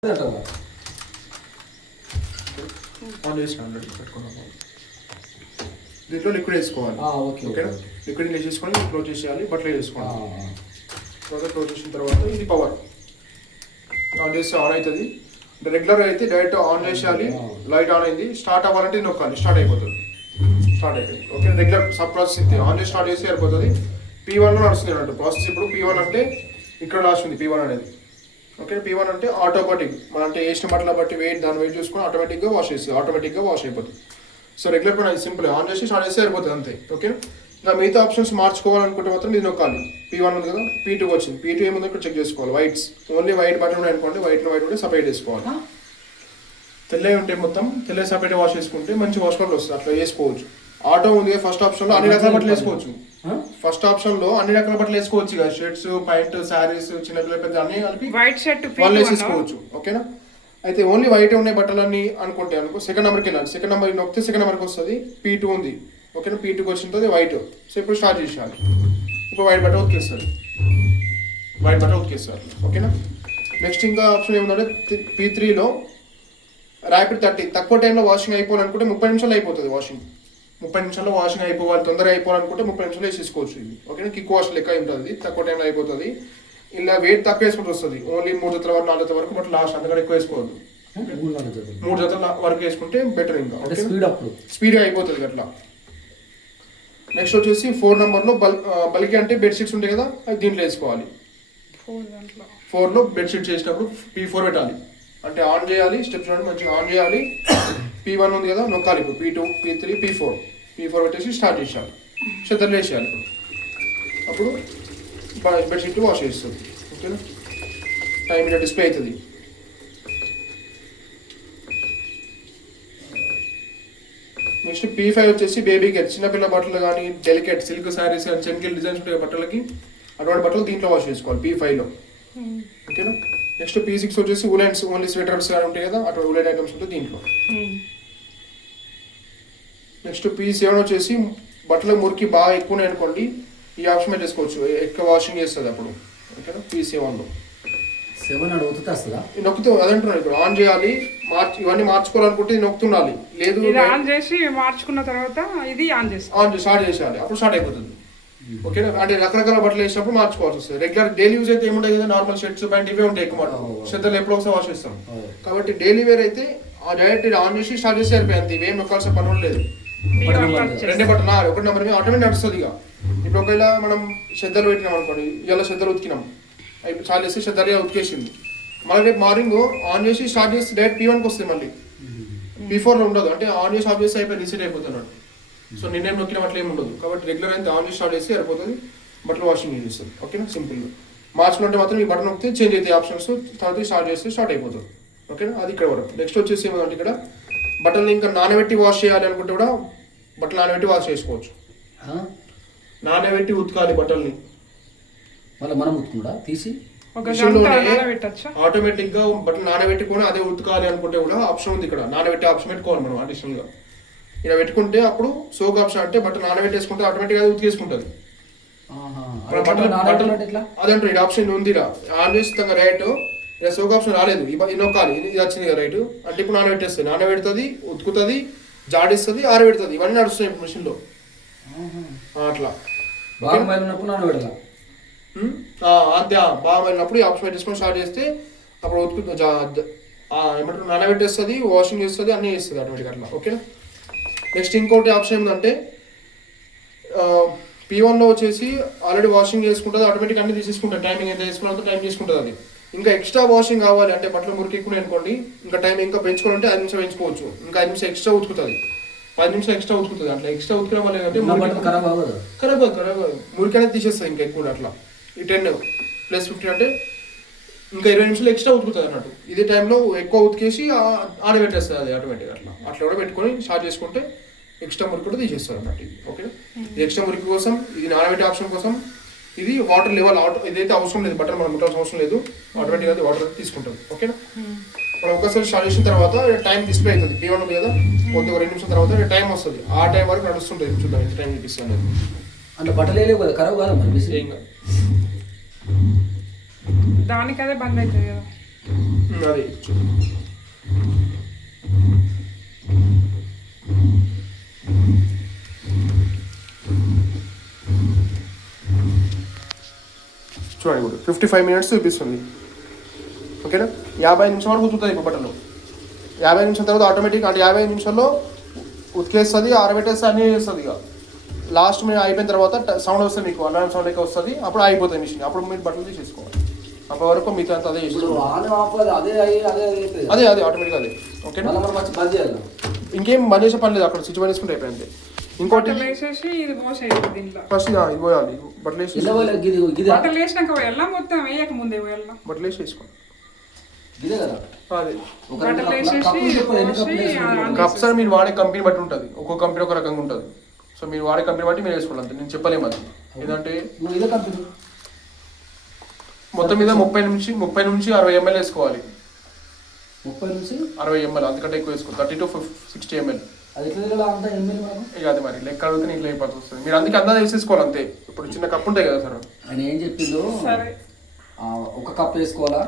దీంట్లో లిక్విడ్ వేసుకోవాలి. ఓకేనా, లిక్విడ్ వేసేసుకొని క్లోజ్ చేసేయాలి, బట్టలు వేసుకోవాలి. తర్వాత క్లోజ్ చేసిన తర్వాత ఇది పవర్ ఆన్ చేస్తే ఆన్ అవుతుంది. రెగ్యులర్ అయితే డైరెక్ట్ ఆన్ చేసేయాలి. లైట్ ఆన్ అయింది, స్టార్ట్ అవ్వాలంటే నొక్కాలి, స్టార్ట్ అయిపోతుంది. స్టార్ట్ అయిపోయింది. ఓకే, రెగ్యులర్ సబ్ ప్రాసెస్ ఇది ఆన్ చేసి స్టార్ట్ చేస్తే సరిపోతుంది. P1లో నడుస్తుంది అన్నట్టు ప్రాసెస్. ఇప్పుడు P1 అంటే ఇక్కడ రాస్తుంది P1 అనేది. ఓకే, P1 అంటే ఆటోమేటిక్, మన అంటే వేసిన బట్టల బట్టి వెయిట్ దాని వెయిట్ చూసుకొని ఆటోమేటిక్గా వాష్ చేస్తుంది, ఆటోమేటిక్గా వాష్ అయిపోతుంది. సో రెగ్యులర్ కూడా సింపుల్ ఆన్ చేసి స్టార్ట్ చేస్తే సరిపోతుంది అంతే. ఓకే, ఇంకా మిగతా ఆప్షన్స్ మార్చుకోవాలనుకుంటే మాత్రం ఇది నొక్కాలి. P1 ఉంది కదా, P2 వచ్చింది. P2 ఏముందో ఇక్కడ చెక్ చేసుకోవాలి. వైట్స్ ఓన్లీ వైట్ బట్టలు ఉన్నాయి అనుకోండి, వైట్ ఉంటే సపరేట్ చేసుకోవాలి. తెల్లవి ఉంటే మొత్తం తెల్ల సపరేట్ వాష్ చేసుకుంటే మంచి వాష్ కలర్ వస్తుంది. అట్లా వేసుకోవచ్చు. ఆటో ఉంది ఫస్ట్ ఆప్షన్లో అన్ని రకాల బట్టలు వేసుకోవచ్చు. ఫస్ట్ ఆప్షన్ లో అన్ని రకాల బట్టలు వేసుకోవచ్చు కదా, షర్ట్స్, ప్యాంట్, శారీస్, చిన్నపిల్లల పెద్ద అన్ని కలిపి వైట్ షర్ట్ వాళ్ళు వేసేసుకోవచ్చు. ఓకేనా, అయితే ఓన్లీ వైట్ ఉన్నాయి బట్టలన్నీ అనుకుంటే అనుకో సెకండ్ నెంబర్కి వెళ్ళాలి. సెకండ్ నెంబర్ నొక్కితే సెకండ్ నెంబర్కి వస్తుంది. P2 ఉంది. ఓకేనా, P2కి వచ్చింది వైట్. సో ఇప్పుడు స్టార్ట్ చేసేయాలి. ఇప్పుడు వైట్ బట్ట ఉతికేస్తారు, వైట్ బట్ట ఉతికేస్తారు. ఓకేనా, నెక్స్ట్ ఇంకా ఆప్షన్ ఏముందంటే P3లో ర్యాపిడ్ 30 తక్కువ టైంలో వాషింగ్ అయిపోవాలనుకుంటే 30 నిమిషాలు అయిపోతుంది వాషింగ్. 30 నిమిషాల్లో వాషింగ్ అయిపోవాలి, తొందరగా అయిపోవాలనుకుంటే 30 నిమిషాలు వేసేసుకోవచ్చు. ఇది ఓకేనా, కిక్ వాష్ లెక్క ఉంటుంది, తక్కువ టైంలో అయిపోతుంది. ఇలా వెయిట్ తక్కువ వేసుకుంటూ వస్తుంది. ఓన్లీ 3 జతల వరకు 4 జతల వరకు, బట్ లాస్ట్ అంతకంటే ఎక్కువ వేసుకోవద్దు. 3 జతల వరకు వేసుకుంటే బెటర్. ఇంకా స్పీడ్గా అయిపోతుంది అట్లా. నెక్స్ట్ వచ్చేసి 4 నెంబర్లో బల్కి అంటే బెడ్షీట్స్ ఉంటాయి కదా, అవి దీంట్లో వేసుకోవాలి. 4లో బెడ్షీట్స్ వేసినప్పుడు P4 పెట్టాలి, అంటే ఆన్ చేయాలి. స్టెప్స్ మంచిగా ఆన్ చేయాలి. P1 ఉంది కదా, నొక్కాలి. ఇప్పుడు P2, P3, P4 పెట్టేసి స్టార్ట్ చేసేయాలి. చెత్తలు వేసేయాలి. అప్పుడు బెడ్షీట్ వాష్ చేస్తుంది. ఓకేనా, టైం ఇలా డిస్ప్లే అవుతుంది. నెక్స్ట్ P5 వచ్చేసి బేబీకి చిన్నపిల్ల బట్టలు కానీ, డెలికేట్ సిల్క్ శారీస్ కానీ, చెంకిల్ డిజైన్స్ ఉంటాయి బట్టలకి, అటువంటి బట్టలు దీంట్లో వాష్ చేసుకోవాలి P5లో. ఓకేనా, నెక్స్ట్ P6 వచ్చేసి ఉలెన్స్, ఓన్లీ స్వెటర్స్ కానీ ఉంటాయి కదా, అటువంటి ఉలెన్ ఐటమ్స్ ఉంటాయి దీంట్లో. నెక్స్ట్ P7 వచ్చేసి బట్టల మురికి బాగా ఎక్కువ ఉన్నాయి అనుకోండి, ఈ ఆప్షన్ మీద వేసుకోవచ్చు, ఎక్కువ వాషింగ్ చేస్తుంది అప్పుడు. ఓకేనా, P7లో 7 అడుగుతుంది వస్తుందా, నొక్కుతూ అదంటున్నాను. ఇప్పుడు ఆన్ చేయాలి, ఇవన్నీ మార్చుకోవాలనుకుంటే నొక్కుతుండాలి. లేదు ఆన్ చేసి మార్చుకున్న తర్వాత ఇది ఆన్ స్టార్ట్ చేసేయాలి, అప్పుడు స్టార్ట్ అయిపోతుంది. ఓకేనా, అంటే రకరకాల బట్టలు వేసినప్పుడు మార్చుకోవాల్సి వస్తుంది. రెగ్యులర్ డైలీ యూజ్ అయితే ఏముంటాయి కదా, నార్మల్ షర్ట్స్, ప్యాంట్ ఇవే ఉంటాయి ఎక్కువ. శ్రద్ధలు ఎప్పుడో ఒకసారి వాష్ చేస్తాం కాబట్టి డైలీ వేర్ అయితే డైరెక్ట్ ఆన్ చేసి స్టార్ట్ చేసి సరిపోయింది. ఇవేం నొక్కాల్సిన పని లేదు. 2 బట్టలు 1 నెంబర్ మీద ఆటోమేటిక్ నడుస్తుంది. ఇక ఇప్పుడు ఒకవేళ మనం శ్రద్ధలు పెట్టినాం అనుకోండి, ఇలా శ్రద్ధలు ఉతికినాం, అయిపోయి చాలా చేస్తే శ్రద్ధగా ఉతికేసింది. మళ్ళీ రేపు మార్నింగ్ ఆన్ చేసి స్టార్ట్ చేసి డైరెక్ట్ P1కి వస్తుంది. మళ్ళీ P4లో ఉండదు, అంటే ఆన్ చేసి ఆఫ్ చేసి అయిపోయి రీసెట్ అయిపోతున్నాడు. సో నిన్నేం నొక్కిన అట్లా ఏమి ఉండదు. కాబట్టి రెగ్యులర్ అయితే ఆన్ చేసి స్టార్ట్ చేసి సరిపోతుంది, బట్టలు వాషింగ్ చేస్తుంది. ఓకేనా, సింపుల్గా మార్చుకుంటే మాత్రం ఈ బటన్ నొక్కితే చేంజ్ అవుతాయి ఆప్షన్స్. తర్వాత స్టార్ట్ చేస్తే స్టార్ట్ అయిపోతుంది. ఓకేనా, అది ఇక్కడ వరకు. నెక్స్ట్ వచ్చేసి ఏమంటే ఇక్కడ బట్టలు ఇంకా నానబెట్టి వాష్ చేయాలి అనుకుంటే కూడా బట్టలు నానబెట్టి వాష్ చేసుకోవచ్చు. నానబెట్టి ఉతకాలి బట్టల్ని, మళ్ళీ మనం ఉతుకుండా తీసి ఆటోమేటిక్ గా బట్టలు నానబెట్టుకొని అదే ఉతకాలి అనుకుంటే కూడా ఆప్షన్ ఉంది ఇక్కడ. నానబెట్టి ఆప్షన్ పెట్టుకోవాలి మనం అడిషనల్ గా. ఇలా పెట్టుకుంటే అప్పుడు సోక్ ఆప్షన్ అంటే బట్టలు నానబెట్టేసుకుంటే ఆటోమేటిక్ గా ఉతికేసుకుంటుంది. అదంటే ఈ ఆప్షన్ ఉంది ఆన్ చేస్తాం రైట్. ఇలా సోక్ ఆప్షన్ రాలేదు, ఇది నొక్కాలి, ఇది వచ్చింది కదా రైట్. అంటే ఇప్పుడు నానబెట్టేస్తుంది, నానబెడుతుంది, ఉతుకుతుంది, జాడిస్తుంది, ఆరబెడుతుంది. ఇవన్నీ నడుస్తున్నాయి ఇప్పుడు మిషన్ లో. అట్లా అంతే బాగా వెళ్ళినప్పుడు ఈ ఆప్షన్ పెట్టేసుకొని స్టార్ట్ చేస్తే అప్పుడు ఉతుకు ఏమంటారు నానబెట్టేస్తుంది, వాషింగ్ చేస్తుంది, అన్నీ చేస్తుంది ఆటోమేటిక్ అట్లా. ఓకేనా, నెక్స్ట్ ఇంకోటి ఆప్షన్ ఏంటంటే P1లో వచ్చేసి ఆల్రెడీ వాషింగ్ చేసుకుంటుంది, ఆటోమేటిక్ అన్ని తీసేసుకుంటుంది. టైమింగ్ ఎంత చేసుకున్నంత టైం తీసుకుంటుంది అది. ఇంకా ఎక్స్ట్రా వాషింగ్ కావాలి అంటే బట్టలు మురికి ఎక్కువ అనుకోండి, ఇంకా టైం ఇంకా పెంచుకోవాలంటే 5 నిమిషాలు పెంచుకోవచ్చు. ఇంకా 5 నిమిషాలు ఎక్స్ట్రా ఉతుకుతుంది, 10 నిమిషాలు ఎక్స్ట్రా ఉతుకుతుంది. అట్లా ఎక్స్ట్రా ఉతుకడం వల్ల ఏంటంటే ఖరాబ్ మురికి అనేది తీసేస్తుంది ఇంకా ఎక్కువ. అట్లా ఈ 10 + 15 అంటే ఇంకా 20 నిమిషాలు ఎక్స్ట్రా ఉతుకుతుంది అన్నట్టు. ఇదే టైంలో ఎక్కువ ఉతికేసి ఆడబెట్టేస్తుంది అది ఆటోమేటిక్. అట్లా కూడా పెట్టుకొని స్టార్ట్ చేసుకుంటే ఎక్స్ట్రా మురికి కూడా తీసేస్తారు అన్నట్టు. ఓకే, ఇది ఎక్స్ట్రా మురికి కోసం, ఇది నానబెట్టే ఆప్షన్ కోసం. ఇది వాటర్ లెవెల్ ఇదైతే అవసరం లేదు, బట్టలు మనం ముట్టాల్సిన అవసరం లేదు, ఆటోమేటిక్గా అది వాటర్ తీసుకుంటుంది. ఓకేనా, మనం ఒకసారి స్టార్ట్ చేసిన తర్వాత టైం డిస్ప్లే అవుతుంది. P1 ఉంది కదా, కొద్దిగా 2 నిమిషాల తర్వాత టైం వస్తుంది. ఆ టైం వరకు నడుస్తుంటుంది. చూద్దాం ఎంత టైం చూపిస్తుంది అంటే బట్టలు లేవు కదా, ఖరాబ్ కాదా మరి దానికి అదే బంద్ అవుతుంది కదా. అది చూడండి ఇప్పుడు 55 మినిట్స్ చూపిస్తుంది. ఓకేనా 50 నిమిషాల వరకు ఉతుకుతుంది ఇప్పుడు బట్టలు. 50 నిమిషాల తర్వాత ఆటోమేటిక్ అంటే 50 నిమిషాల్లో ఉతికేస్తుంది, ఆరబెట్టేస్తుంది, అన్నీ చేస్తుంది. ఇక లాస్ట్ మీరు అయిపోయిన తర్వాత సౌండ్ వస్తుంది, మీకు అలారం సౌండ్ లెక్క వస్తుంది, అప్పుడు ఆగిపోతుంది మిషన్. అప్పుడు మీరు బట్టలు తీసేసుకోవాలి. అప్పటి వరకు మిగతా అంతా అదే చేసుకోవాలి. అదే ఆటోమేటిక్ అదే. ఓకేనా ఇంకేం బంద్ చేసే పని లేదు, అక్కడ స్విచ్ బంద్ చేసుకుంటే అయిపోయింది. ఇంకోటి బట్టలు వేసేసి ఇది పోసేయాలి దీంట్లో. ఫస్ట్ ఇది పోయాలి, బట్టలు వేసి బట్టలు వేసినాక పోయాలా మొత్తం వేయక ముందే పోయాలా? బట్టలు వేసి వేసుకోండి. అదే బట్టలు వేసేసి కప్స్ అని మీరు వాడే కంపెనీ బట్టి ఉంటుంది, ఒక్కో కంపెనీ ఒక రకంగా ఉంటుంది. సో మీరు వాడే కంపెనీ బట్టి మీరు వేసుకోవాలి అంతే, నేను చెప్పలేము అది. ఏంటంటే మొత్తం మీద 30 నుంచి 60 ml వేసుకోవాలి. 30 నుంచి 60 ml, అంతకంటే ఎక్కువ వేసుకోవాలి. 30 to 60 ml. ఇక అది మరి లెక్క అడిగితే నీకు లేకపోతే వస్తుంది. మీరు అందుకే అందా వేసేసుకోవాలి అంతే. ఇప్పుడు చిన్న కప్పు ఉంటాయి కదా సార్, ఆయన ఏం చెప్పిందో సరే ఒక కప్ వేసుకోవాలా